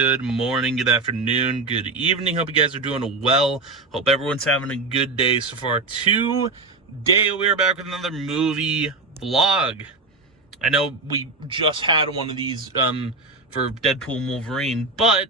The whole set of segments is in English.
Good morning, good afternoon, good evening. Hope you guys are doing well. Hope everyone's having a good day so far. Today we're back with another movie vlog. I know we just had one of these for Deadpool and Wolverine, but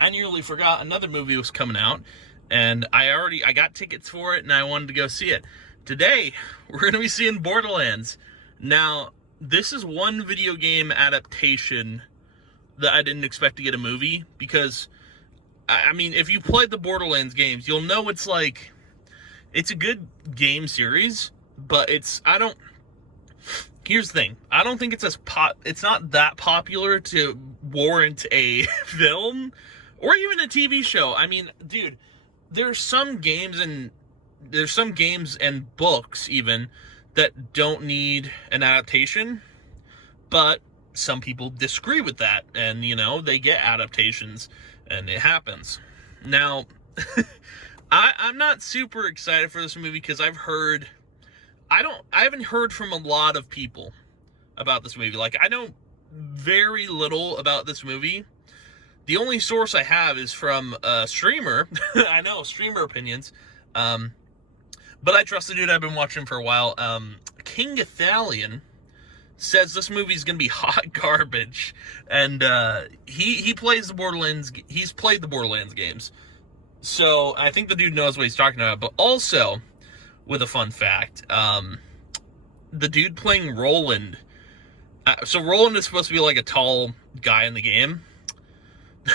I nearly forgot another movie was coming out, and I got tickets for it and I wanted to go see it. Today we're going to be seeing Borderlands. Now, this is one video game adaptation that I didn't expect to get a movie, because I mean, if you played the Borderlands games, you'll know it's a good game series, but here's the thing. I don't think it's not that popular to warrant a film or even a TV show. I mean, dude, there's some games and books even that don't need an adaptation, but some people disagree with that, and they get adaptations and it happens. Now I'm not super excited for this movie because I haven't heard from a lot of people about this movie. Like, I know very little about this movie. The only source I have is from a streamer. I know, streamer opinions, but I trust the dude. I've been watching for a while. King Ithalian says this movie's gonna be hot garbage, and he plays the Borderlands. He's played the Borderlands games, so I think the dude knows what he's talking about. But also, with a fun fact, the dude playing Roland. So Roland is supposed to be like a tall guy in the game.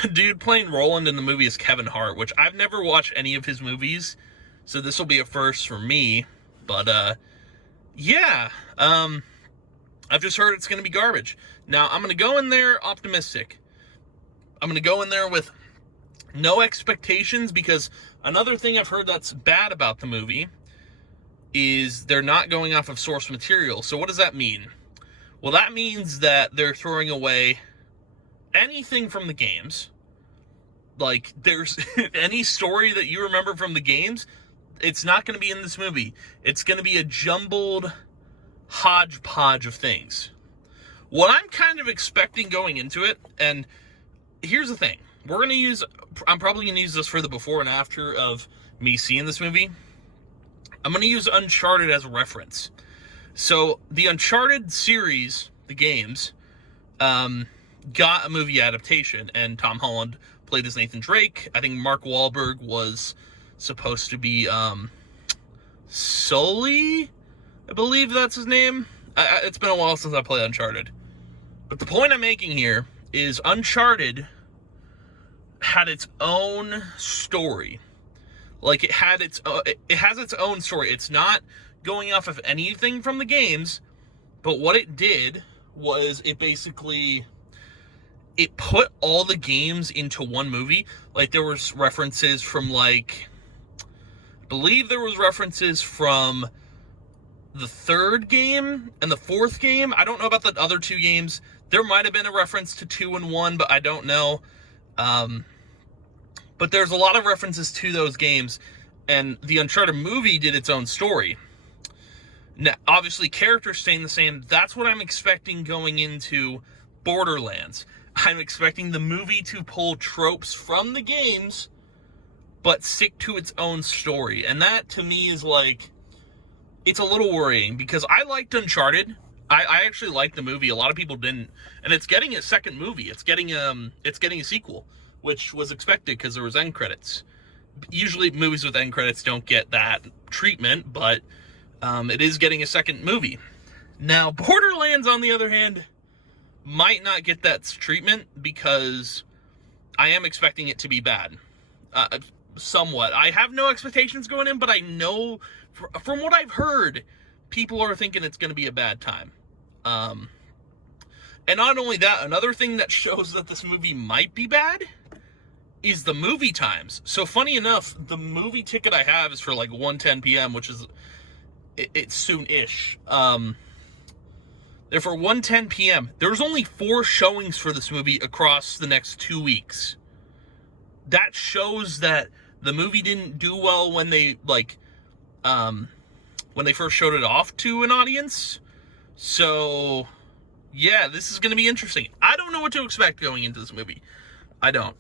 The dude playing Roland in the movie is Kevin Hart, which I've never watched any of his movies, so this will be a first for me. But yeah. I've just heard it's going to be garbage. Now, I'm going to go in there optimistic. I'm going to go in there with no expectations, because another thing I've heard that's bad about the movie is they're not going off of source material. So what does that mean? Well, that means that they're throwing away anything from the games. Like, there's any story that you remember from the games, it's not going to be in this movie. It's going to be a jumbled hodgepodge of things. What I'm kind of expecting going into it, and here's the thing, I'm probably going to use this for the before and after of me seeing this movie. I'm going to use Uncharted as a reference. So the Uncharted series, the games, got a movie adaptation, and Tom Holland played as Nathan Drake. I think Mark Wahlberg was supposed to be Sully, I believe that's his name. It's been a while since I played Uncharted. But the point I'm making here is Uncharted had its own story. Like, it has its own story. It's not going off of anything from the games, but what it did was it put all the games into one movie. Like, there was references from, I believe there was references from the third game and the fourth game. I don't know about the other two games. There might have been a reference to 2 and 1, but I don't know. But there's a lot of references to those games, and the Uncharted movie did its own story. Now, obviously, characters staying the same. That's what I'm expecting going into Borderlands. I'm expecting the movie to pull tropes from the games, but stick to its own story. And that, to me, is it's a little worrying, because I liked Uncharted. I actually liked the movie. A lot of people didn't, and it's getting a second movie. It's getting a sequel, which was expected because there was end credits. Usually, movies with end credits don't get that treatment, but it is getting a second movie. Now, Borderlands, on the other hand, might not get that treatment, because I am expecting it to be bad. Somewhat. I have no expectations going in, but I know from what I've heard, people are thinking it's going to be a bad time. And not only that, another thing that shows that this movie might be bad is the movie times. So funny enough, the movie ticket I have is for 1:10 p.m., which is it's soon-ish. They're for 1:10 p.m. There's only 4 showings for this movie across the next 2 weeks. That shows that the movie didn't do well when they first showed it off to an audience. So yeah, this is going to be interesting. I don't know what to expect going into this movie. I don't.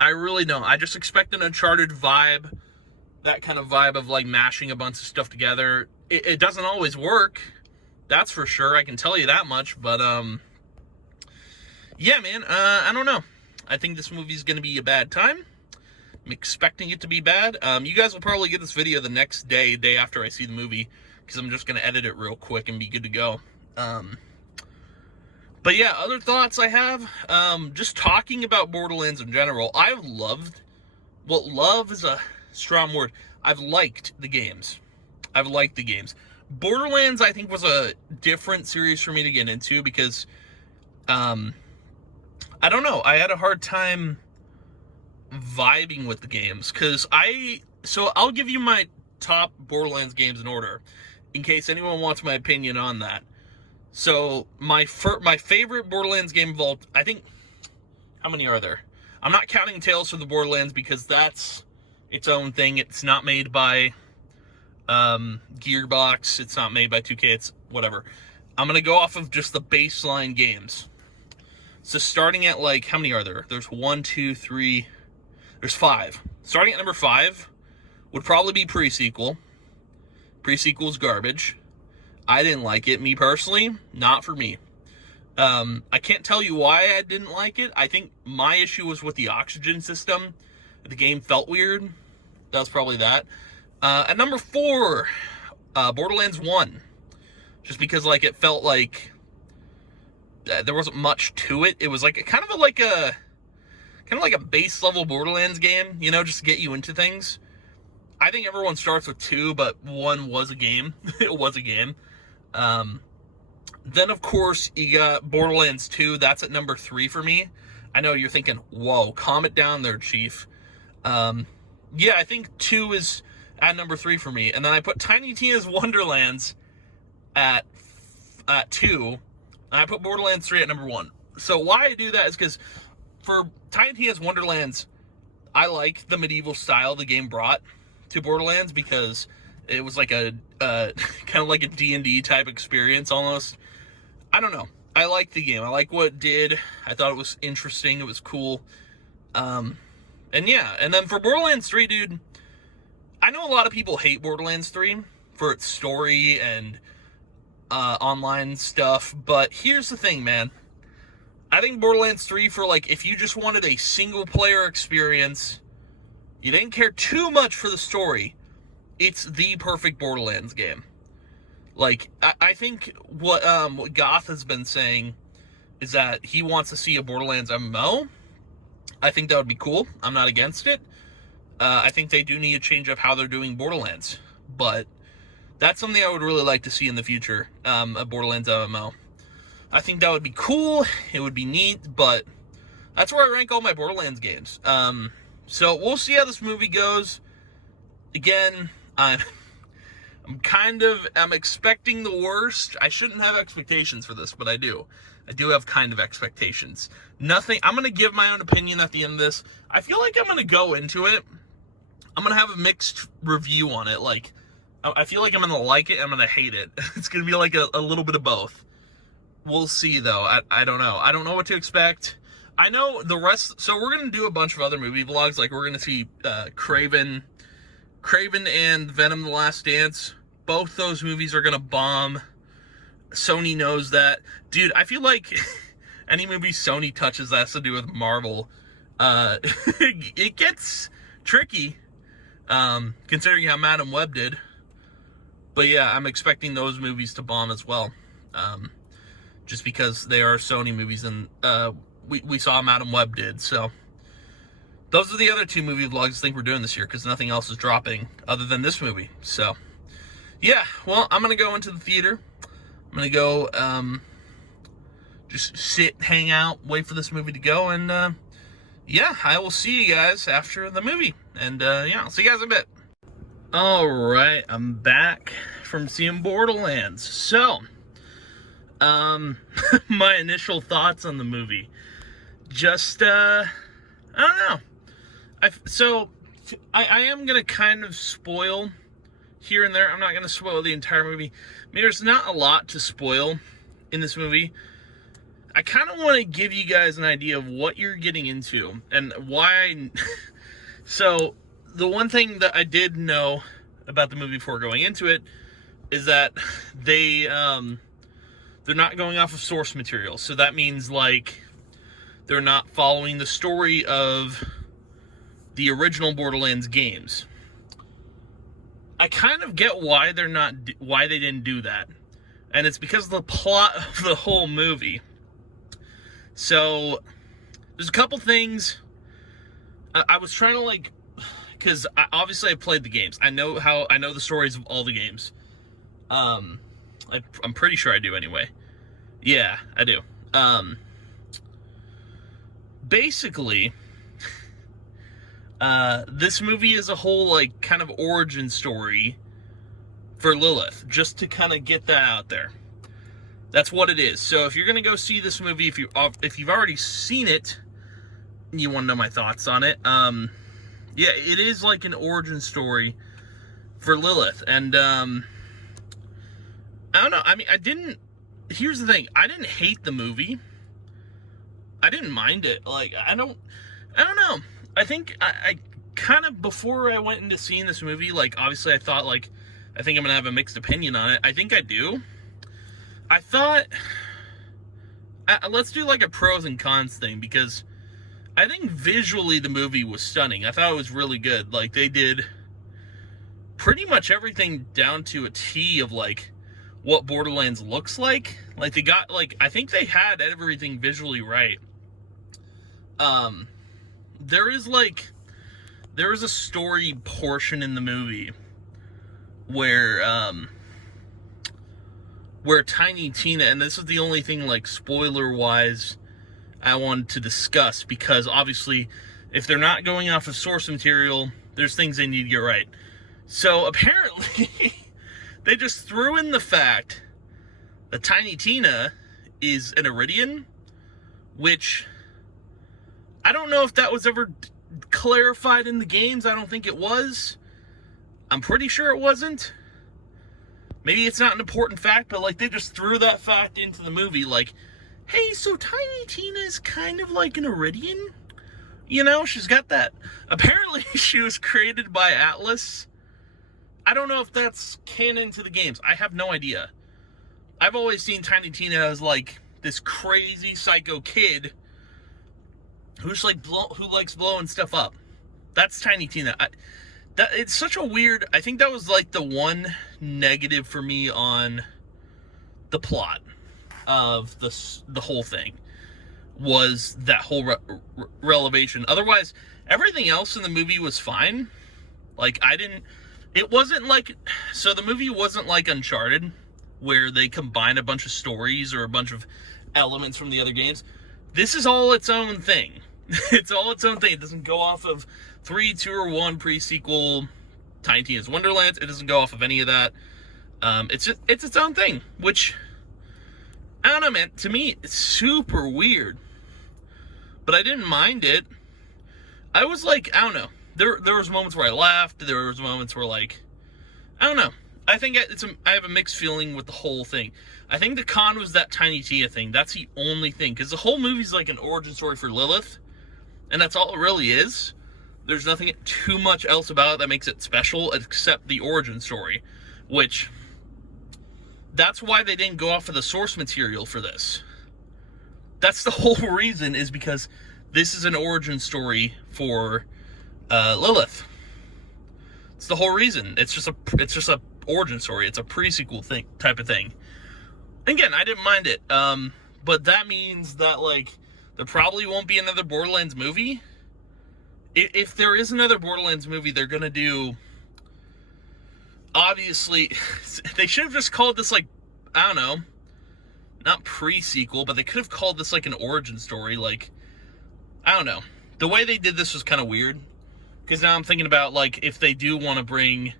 I really don't. I just expect an Uncharted vibe, that kind of vibe of like mashing a bunch of stuff together. It doesn't always work, that's for sure. I can tell you that much. But yeah, man. I don't know. I think this movie's gonna be a bad time. I'm expecting it to be bad. You guys will probably get this video the next day after I see the movie, because I'm just gonna edit it real quick and be good to go. But yeah, other thoughts I have, just talking about Borderlands in general, I've loved, well, love is a strong word. I've liked the games. Borderlands, I think, was a different series for me to get into because, I don't know, I had a hard time vibing with the games, because so I'll give you my top Borderlands games in order, in case anyone wants my opinion on that. So, my favorite Borderlands game of all, I think, how many are there? I'm not counting Tales from the Borderlands, because that's its own thing. It's not made by Gearbox. It's not made by 2K. It's whatever. I'm going to go off of just the baseline games. So, starting at, like, how many are there? There's 1, 2, 3, there's 5. Starting at number 5 would probably be Pre-Sequel. Pre-Sequel's garbage. I didn't like it, me personally. Not for me. I can't tell you why I didn't like it. I think my issue was with the oxygen system. The game felt weird. That was probably that. At number 4, Borderlands 1. Just because, like, it felt like there wasn't much to it. It was like kind of like a base level Borderlands game, you know, just to get you into things. I think everyone starts with 2, but 1 was a game. It was a game. Then, of course, you got Borderlands 2. That's at number 3 for me. I know you're thinking, whoa, calm it down there, Chief. Yeah, I think 2 is at number 3 for me. And then I put Tiny Tina's Wonderlands at 2. And I put Borderlands 3 at number 1. So why I do that is because for Tiny Tina's Wonderlands, I like the medieval style the game brought to Borderlands, because it was like a kind of like a D&D type experience almost. I don't know. I like the game. I like what it did. I thought it was interesting. It was cool. And yeah. And then for Borderlands 3, dude, I know a lot of people hate Borderlands 3 for its story and online stuff. But here's the thing, man. I think Borderlands 3, for like, if you just wanted a single player experience, you didn't care too much for the story, it's the perfect Borderlands game. Like, I think what Goth has been saying is that he wants to see a Borderlands MMO. I think that would be cool. I'm not against it. I think they do need to change up how they're doing Borderlands. But that's something I would really like to see in the future, a Borderlands MMO. I think that would be cool. It would be neat, but that's where I rank all my Borderlands games. So we'll see how this movie goes. Again, I'm expecting the worst. I shouldn't have expectations for this, but I do. I do have kind of expectations. Nothing. I'm going to give my own opinion at the end of this. I feel like I'm going to go into it. I'm going to have a mixed review on it. Like, I feel like I'm going to like it. I'm going to hate it. It's going to be like a little bit of both. We'll see, though. I don't know. I don't know what to expect. I know the rest. So we're going to do a bunch of other movie vlogs. Like, we're going to see Craven and Venom: The Last Dance. Both those movies are going to bomb. Sony knows that. Dude, I feel like any movie Sony touches that has to do with Marvel, it gets tricky, considering how Madam Web did. But yeah, I'm expecting those movies to bomb as well. Just because they are Sony movies, and we saw Madam Web did. So those are the other 2 movie vlogs I think we're doing this year, because nothing else is dropping other than this movie. So yeah, well, I'm going to go into the theater. I'm going to go just sit, hang out, wait for this movie to go. And yeah, I will see you guys after the movie. And yeah, I'll see you guys in a bit. All right, I'm back from seeing Borderlands. So, my initial thoughts on the movie. Just, I don't know. I am going to kind of spoil here and there. I'm not going to spoil the entire movie. I mean, there's not a lot to spoil in this movie. I kind of want to give you guys an idea of what you're getting into and why. So, the one thing that I did know about the movie before going into it is that they're not going off of source material. So that means, like, they're not following the story of the original Borderlands games. I kind of get why why they didn't do that. And it's because of the plot of the whole movie. So, there's a couple things I was trying to, like, because obviously I played the games. I know the stories of all the games. I'm pretty sure I do anyway. Yeah, I do. Basically, this movie is a whole, like, kind of origin story for Lilith, just to kind of get that out there. That's what it is. So if you're gonna go see this movie, if you've already seen it, you want to know my thoughts on it. Yeah, it is like an origin story for Lilith, and I don't know. I mean, here's the thing. I didn't hate the movie. I didn't mind it. Like, I don't know. I think I kind of, before I went into seeing this movie, like, obviously I thought, like, I think I'm gonna have a mixed opinion on it. I think I do. I thought, let's do like a pros and cons thing, because I think visually the movie was stunning. I thought it was really good. Like, they did pretty much everything down to a T of, like, what Borderlands looks like. Like, they got, like, I think they had everything visually right. There is a story portion in the movie where Tiny Tina, and this is the only thing, like, spoiler-wise I wanted to discuss, because obviously if they're not going off of source material, there's things they need to get right. So apparently they just threw in the fact that Tiny Tina is an Iridian, which I don't know if that was ever clarified in the games. I don't think it was. I'm pretty sure it wasn't. Maybe it's not an important fact, but, like, they just threw that fact into the movie, like, hey, so Tiny Tina is kind of like an Iridian? You know, she's got that. Apparently, she was created by Atlas. I don't know if that's canon to the games. I have no idea. I've always seen Tiny Tina as, like, this crazy psycho kid who's, like, who likes blowing stuff up. That's Tiny Tina. It's such a weird. I think that was, like, the one negative for me on the plot of the whole thing, was that whole revelation. Otherwise, everything else in the movie was fine. Like, it wasn't like, so the movie wasn't like Uncharted, where they combine a bunch of stories or a bunch of elements from the other games. This is all its own thing. It's all its own thing. It doesn't go off of 3, 2, or 1 pre-sequel Tiny Tina's Wonderlands. It doesn't go off of any of that. It's its own thing, which, I don't know, man. To me, it's super weird. But I didn't mind it. I was like, I don't know. There was moments where I laughed. There was moments where, like, I don't know. I think I have a mixed feeling with the whole thing. I think the con was that Tiny Tina thing. That's the only thing. Because the whole movie's like an origin story for Lilith. And that's all it really is. There's nothing too much else about it that makes it special except the origin story. Which, that's why they didn't go off of the source material for this. That's the whole reason, is because this is an origin story for Lilith. It's the whole reason. It's just a origin story. It's a pre-sequel thing type of thing. Again, I didn't mind it. But that means that, like, there probably won't be another Borderlands movie. If there is another Borderlands movie, they're gonna do, obviously, they should have just called this, like, I don't know, not pre-sequel, but they could have called this, like, an origin story. Like, I don't know. The way they did this was kind of weird. Because now I'm thinking about, like, if they do want to bring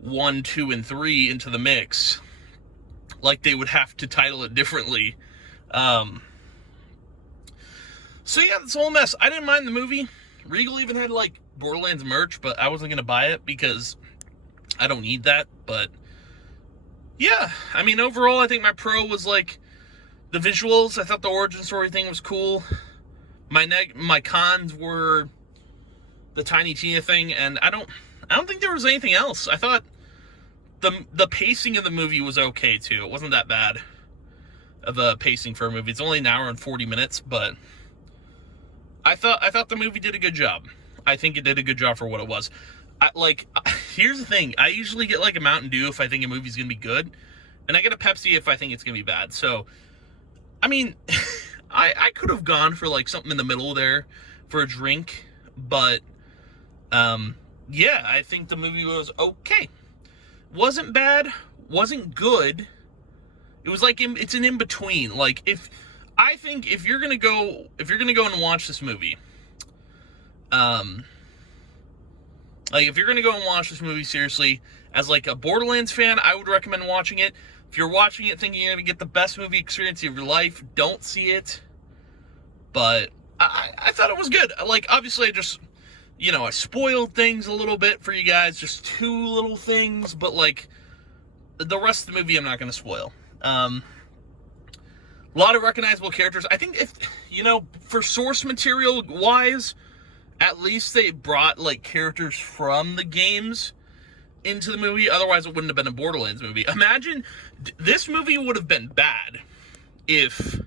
1, 2, and 3 into the mix, like, they would have to title it differently. So yeah, it's a whole mess. I didn't mind the movie. Regal even had, like, Borderlands merch, but I wasn't going to buy it because I don't need that. But yeah, I mean, overall, I think my pro was, like, The visuals, I thought the origin story thing was cool. My cons were the Tiny Tina thing, and I don't think there was anything else. I thought the pacing of the movie was okay too. It wasn't that bad of a pacing for a movie. It's only an hour and 40 minutes, but I thought the movie did a good job. I think it did a good job for what it was. Here's the thing. I usually get like a Mountain Dew if I think a movie's gonna be good, and I get a Pepsi if I think it's gonna be bad. So, I mean, I could have gone for like something in the middle there for a drink, but yeah, I think the movie was okay. Wasn't bad, wasn't good. It was like it's an in between. Like if you're gonna go and watch this movie, like if you're gonna go and watch this movie seriously as like a Borderlands fan, I would recommend watching it. If you're watching it thinking you're gonna get the best movie experience of your life, don't see it. But I thought it was good. Like obviously I just, I spoiled things a little bit for you guys, just 2 little things, but like the rest of the movie I'm not going to spoil. A lot of recognizable characters. I think if, for source material wise, at least they brought like characters from the games into the movie. Otherwise it wouldn't have been a Borderlands movie. Imagine this movie would have been bad if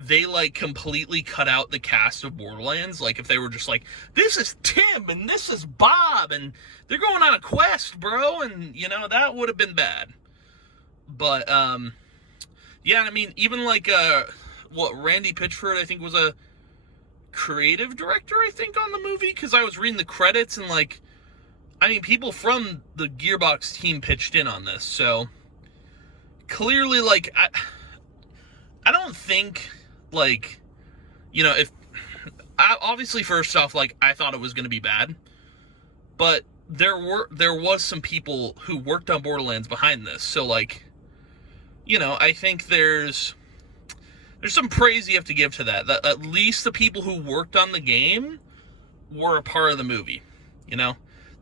they like completely cut out the cast of Borderlands. Like if they were just like, this is Tim and this is Bob and they're going on a quest, bro, and that would have been bad. But yeah, I mean, even like Randy Pitchford I think was a creative director I think on the movie, because I was reading the credits and like, I mean, people from the Gearbox team pitched in on this, so clearly like I don't think like, if obviously first off, like I thought it was going to be bad, but there was some people who worked on Borderlands behind this, so like, I think there's some praise you have to give to that at least the people who worked on the game were a part of the movie.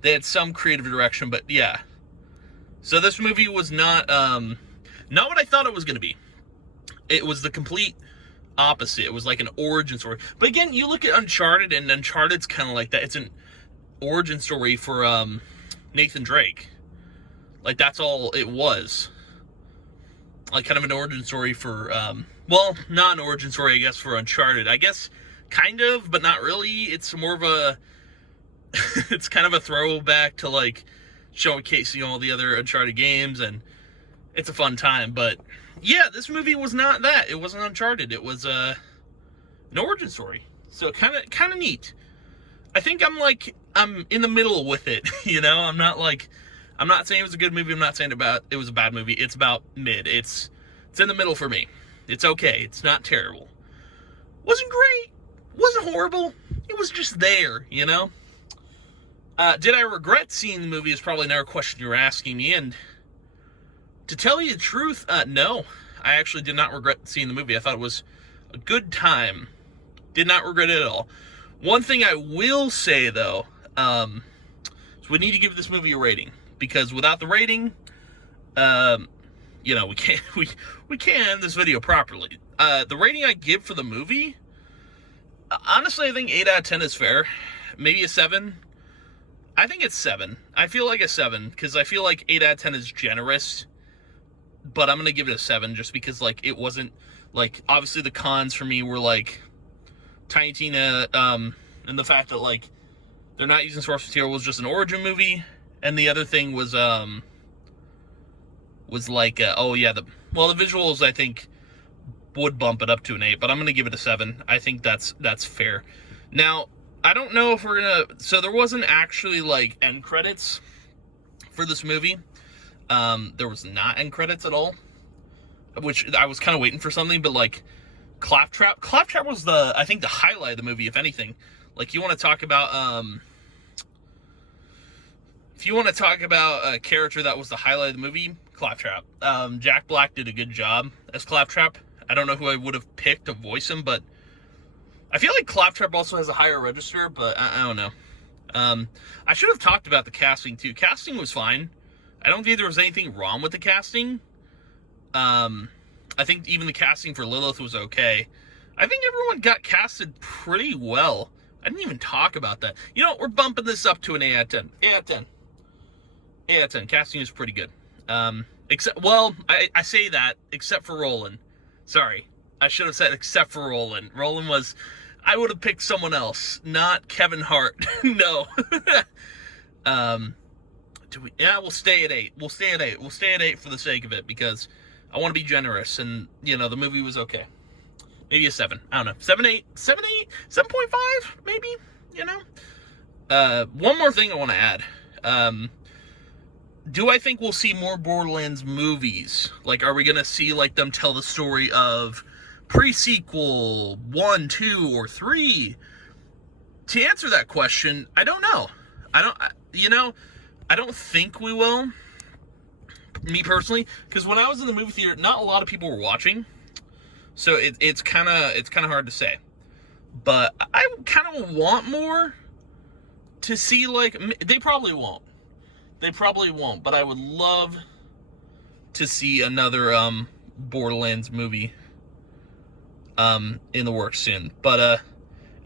They had some creative direction, but yeah. So this movie was not what I thought it was going to be. It was the complete opposite. It was like an origin story. But again, you look at Uncharted, and Uncharted's kind of like that. It's an origin story for Nathan Drake. Like that's all it was. Like kind of an origin story for not an origin story, I guess, for Uncharted. I guess kind of, but not really. It's more of a it's kind of a throwback to like showcasing all the other Uncharted games, and it's a fun time. But yeah, this movie was not that. It wasn't Uncharted. It was an origin story. So kind of neat. I think I'm in the middle with it. I'm not saying it was a good movie. I'm not saying it was a bad movie. It's about mid. It's in the middle for me. It's okay. It's not terrible. Wasn't great. Wasn't horrible. It was just there. Did I regret seeing the movie is probably another question you're asking me, and to tell you the truth, no. I actually did not regret seeing the movie. I thought it was a good time. Did not regret it at all. One thing I will say, though, is we need to give this movie a rating, because without the rating, we can't end this video properly. The rating I give for the movie, honestly, I think 8 out of 10 is fair. Maybe a 7. I think it's 7. I feel like a 7, because I feel like 8 out of 10 is generous. But I'm going to give it a 7 just because, like, it wasn't, like, obviously the cons for me were, like, Tiny Tina, and the fact that, like, they're not using source material was just an origin movie. And the other thing was like, the visuals, I think, would bump it up to an 8. But I'm going to give it a 7. I think that's fair. Now, I don't know if we're going to, so there wasn't actually, like, end credits for this movie. There was not end credits at all, which I was kind of waiting for something, but like Claptrap was I think the highlight of the movie, if anything. Like you want to talk about, if you want to talk about a character that was the highlight of the movie, Claptrap. Jack Black did a good job as Claptrap. I don't know who I would have picked to voice him, but I feel like Claptrap also has a higher register, but I don't know. I should have talked about the casting too. Casting was fine. I don't think there was anything wrong with the casting. I think even the casting for Lilith was okay. I think everyone got casted pretty well. I didn't even talk about that. You know, we're bumping this up to an 8 out of 10. 8 out of 10. 8 out of 10. Casting is pretty good. Except, well, I say that, except for Roland. Sorry. I should have said except for Roland. Roland was, I would have picked someone else, not Kevin Hart. No. Yeah, we'll stay at 8. We'll stay at 8. We'll stay at 8 for the sake of it, because I want to be generous, and, you know, the movie was okay. Maybe a 7. I don't know. 7, 8, 7, 8, 7.5, maybe, you know? One more thing I want to add. Do I think we'll see more Borderlands movies? Like, are we going to see, like, them tell the story of pre-sequel 1, 2, or 3? To answer that question, I don't know. I don't think we will, me personally, because when I was in the movie theater, not a lot of people were watching, so it's kind of hard to say. But I kind of want more to see, like, they probably won't, but I would love to see another Borderlands movie in the works soon. But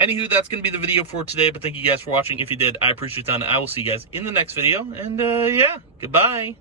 anywho, that's going to be the video for today, but thank you guys for watching. If you did, I appreciate it a ton. I will see you guys in the next video, and yeah, goodbye.